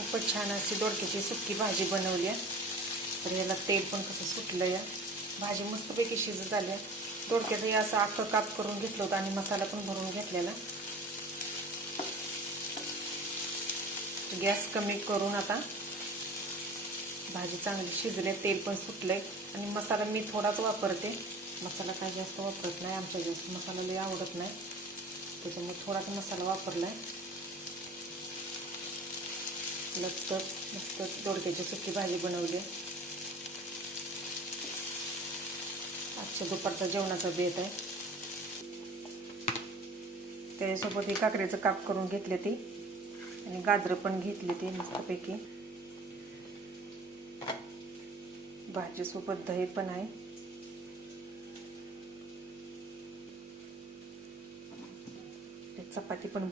खूपच छान अशी दोडक्याची सुक्की भाजी बनवली आहे. तर याला तेल पण कसं सुटलं या. भाजी मस्तपैकी शिजत आली. दोडक्याचं असं अख्खं काप करून घेतलं होतं आणि मसाला पण भरून घेतलेला. गॅस कमी करून आता भाजी चांगली शिजले, तेल पण सुटले आणि मसाला मी थोडाच वापरते. मसाला काय जास्त वापरत नाही, आमच्या जास्त मसाला लई आवडत नाही, त्याच्यामुळे थोडाच मसाला वापरला आहे. लचकत मस्त दोडक्याची सुकी भाजी बनवली. आजच्या दुपारचा जेवणाचा बेत आहे. त्याच्यासोबत ही काकडीचं काप करून घेतले ती आणि गाजरं पण घेतली ती मस्तपैकी. भाजीसोबत दही पण आहे. चपाती पण